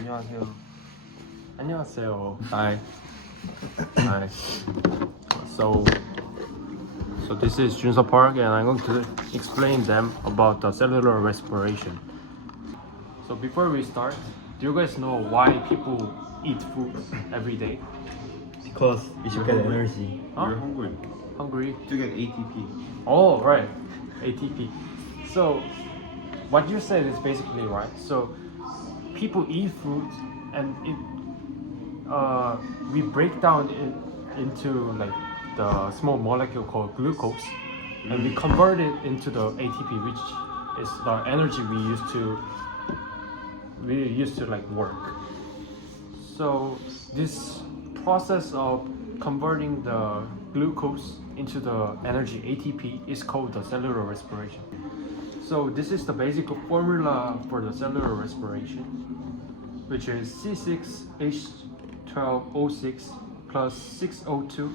안녕하세요. 안녕하세요. Hi. Hi. So this is Junso Park, and I'm going to explain them about the cellular respiration. So before we start, do you guys know why people eat food every day? Because we should get energy. Huh? You're hungry. Hungry? To get ATP. Oh, right. ATP. So what you said is basically right. So people eat food, and we break down it into like the small molecule called glucose, and we convert it into the ATP, which is the energy we used to like work. So this process of converting the glucose into the energy ATP is called the cellular respiration. So this is the basic formula for the cellular respiration, which is C6H12O6 plus 6O2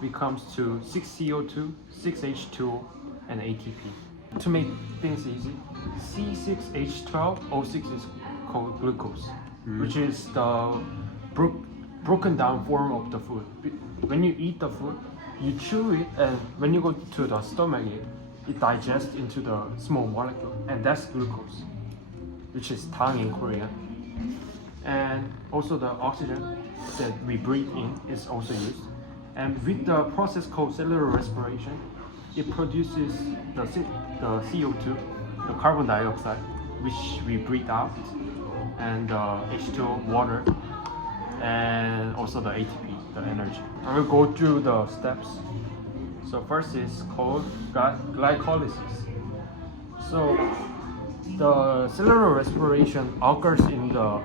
becomes to 6CO2, 6H2O, and ATP. To make things easy, C6H12O6 is called glucose, which is the broken down form of the food. When you eat the food, you chew it, and when you go to the stomach, it digests into the small molecule, and that's glucose, which is tang in Korean. And also the oxygen that we breathe in is also used. And with the process called cellular respiration, it produces the CO2, the carbon dioxide, which we breathe out, and H2O, water, and also the ATP, the energy. I will go through the steps. So first is called glycolysis. So the cellular respiration occurs in the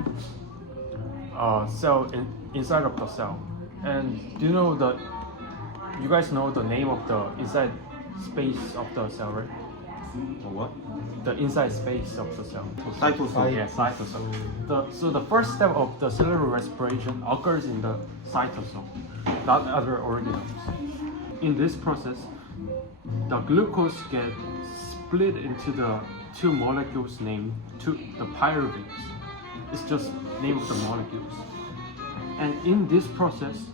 cell inside of the cell. And do you guys know the name of the inside space of the cell, right? Or what? The inside space of the cell. Cytosol. Yeah, cytosol. So the first step of the cellular respiration occurs in the cytosol, not other organelles. In this process, the glucose gets split into the two molecules named the pyruvates. It's just name of the molecules. And in this process,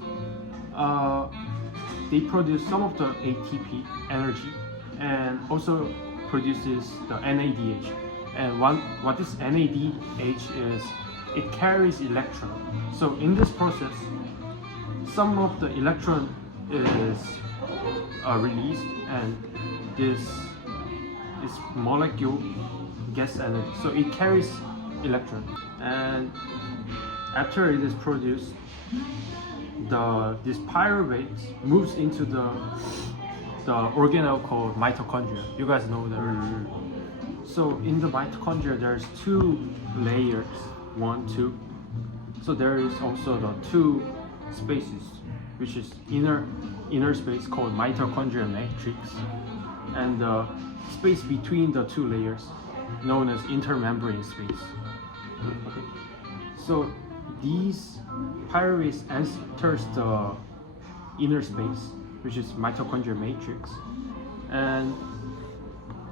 they produce some of the ATP energy, and also produces the NADH. And what this NADH is, it carries electron. So in this process, some of the electron is released, and this molecule gets energy. So it carries electron, and after it is produced, this pyruvate moves into the organelle called mitochondria. You guys know that, right? So in the mitochondria, there's two layers, 1, 2. So there is also the two spaces, which is inner space called mitochondrial matrix, and the space between the two layers known as intermembrane space. Okay. So these pyruvates enters the inner space, which is mitochondrial matrix, and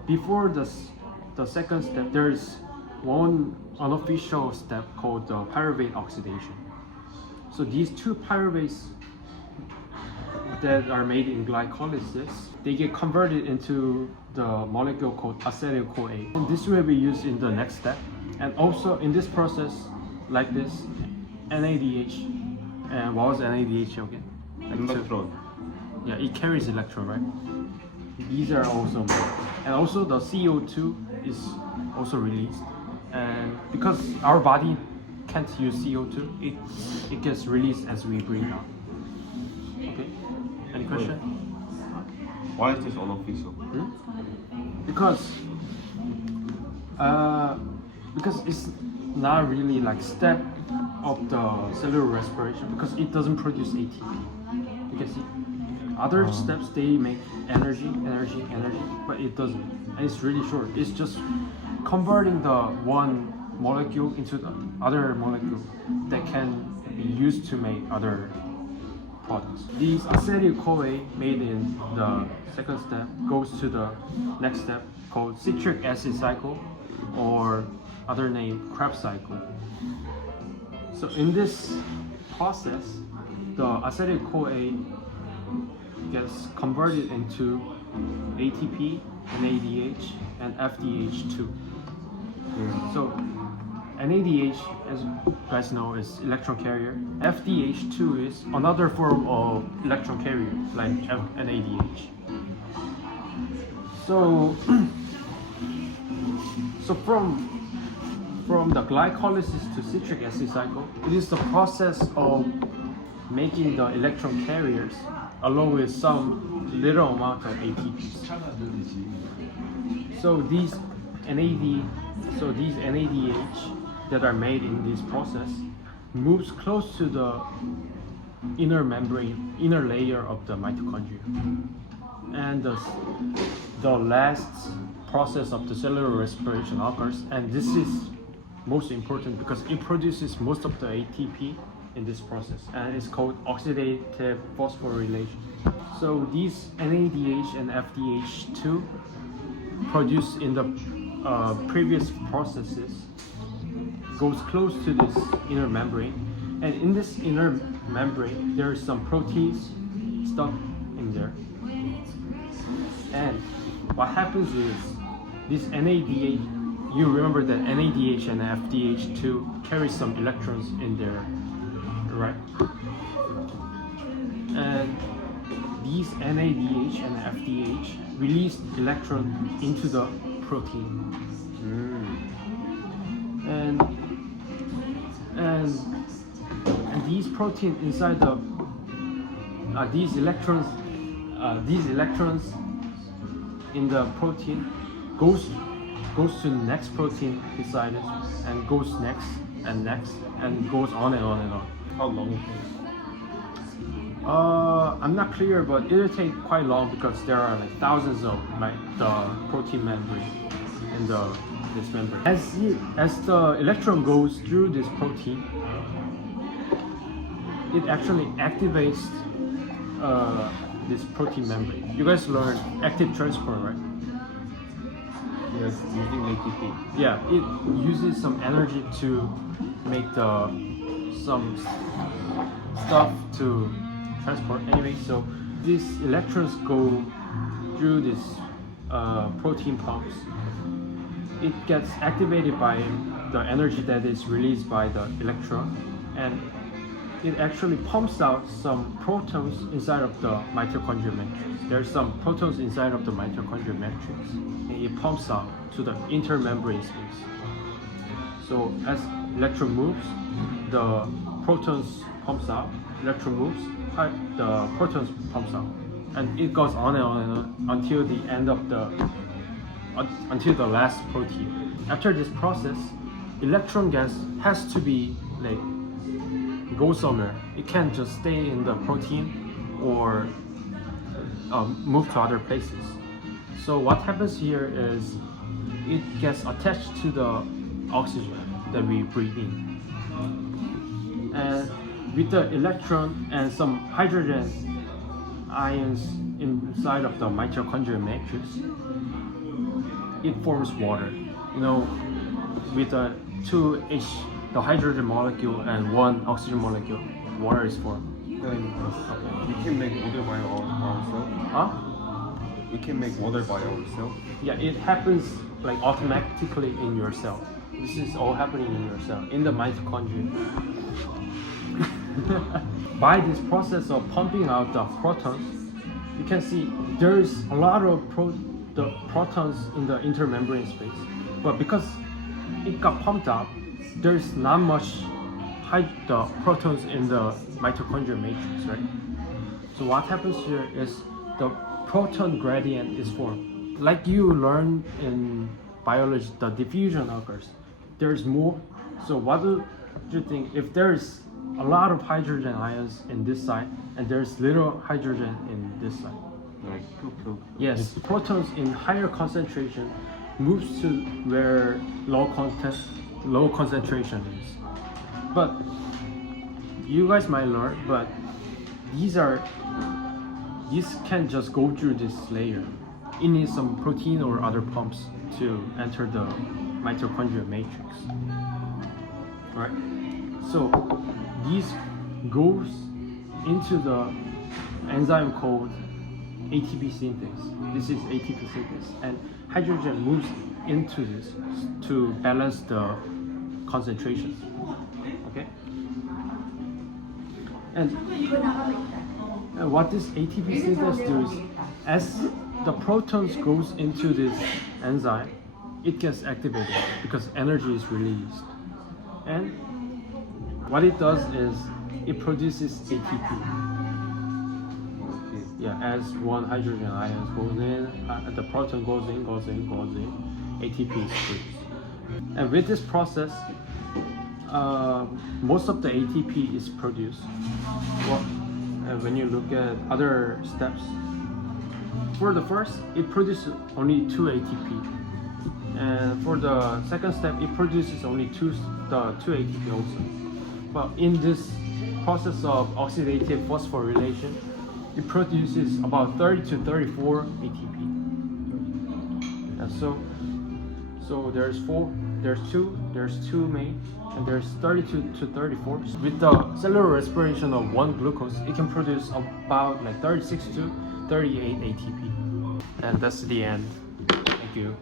before the second step, there is one unofficial step called the pyruvate oxidation. So these two pyruvates that are made in glycolysis, they get converted into the molecule called acetyl-CoA. And this will be used in the next step. And also in this process, like this, NADH, and what was NADH again? Electron. Yeah, it carries electron, right? These are also made. And also the CO2 is also released. And because our body can't use CO2, it gets released as we breathe out. Okay? Any question? Why is this unofficial? Because it's not really like step of the cellular respiration, because it doesn't produce ATP. You can see other steps, they make energy, but it doesn't, and it's really short. It's just converting the one molecule into the other molecule that can be used to make other products. These acetyl-CoA made in the second step goes to the next step called citric acid cycle, or other name Krebs cycle. So in this process, the acetyl-CoA gets converted into ATP, NADH, and FDH2. So NADH, as you guys know, is electron carrier. FDH2 is another form of electron carrier, like NADH. So, from the glycolysis to citric acid cycle, it is the process of making the electron carriers along with some little amount of ATPs. So these NADH that are made in this process moves close to the inner membrane, inner layer of the mitochondria. And the last process of the cellular respiration occurs, and this is most important because it produces most of the ATP in this process, and it's called oxidative phosphorylation. So these NADH and FDH2 produced in the previous processes goes close to this inner membrane, and in this inner membrane there are some proteins stuck in there. And what happens is this NADH, you remember that NADH and FDH2 carry some electrons in there, right? And these NADH and FDH release electron into the protein. And these proteins inside the these electrons in the protein goes to the next protein beside it, and goes next and next, and goes on and on and on. How long it takes? I'm not clear, but it'll take quite long because there are like thousands of the protein membrane in this membrane. As the electron goes through this protein, it actually activates this protein membrane. You guys learned active transport, right? Yes, using ATP. Yeah, it uses some energy to make some stuff to transport. Anyway, so these electrons go through this protein pumps. It gets activated by the energy that is released by the electron, and it actually pumps out some protons inside of the mitochondrial matrix. There's some protons inside of the mitochondrial matrix, and it pumps out to the intermembrane space. So as electron moves, the protons pumps out. Electron moves, the protons pumps out, and it goes on and on and on until the end of until the last protein. After this process, electron gas has to be go somewhere. It can't just stay in the protein or move to other places. So what happens here is it gets attached to the oxygen that we breathe in, and with the electron and some hydrogen ions inside of the mitochondrial matrix, it forms water. You know, with the two the hydrogen molecule and one oxygen molecule, water is formed. Then we can make water by ourselves. Huh? We can make water by ourselves. Yeah, it happens automatically in your cell. This is all happening in your cell, in the mitochondria. By this process of pumping out the protons, you can see there's a lot of the protons in the intermembrane space. But because it got pumped out, there's not much the protons in the mitochondrial matrix, right? So what happens here is the proton gradient is formed. Like you learn in biology, the diffusion occurs. There's more. So what do you think if there's a lot of hydrogen ions in this side and there's little hydrogen in this side? Like poo. Yes, protons in higher concentration moves to where low concentration is. But you guys might learn, but these can't just go through this layer. It needs some protein or other pumps to enter the mitochondrial matrix. Alright? So these goes into the enzyme called ATP synthase. This is ATP synthase, and hydrogen moves into this to balance the concentration. Okay. And what this ATP synthase does is, as the protons goes into this enzyme, it gets activated because energy is released. And what it does is it produces ATP. Yeah, as one hydrogen ion goes in, the proton goes in, ATP is produced. And with this process, most of the ATP is produced. Well, when you look at other steps, for the first, it produces only 2 ATP. And for the second step, it produces only 2 ATP also. But in this process of oxidative phosphorylation, it produces about 30 to 34 ATP. And so there's 2 main, and there's 32 to 34. With the cellular respiration of one glucose, it can produce about like 36 to 38 ATP. And that's the end. Thank you.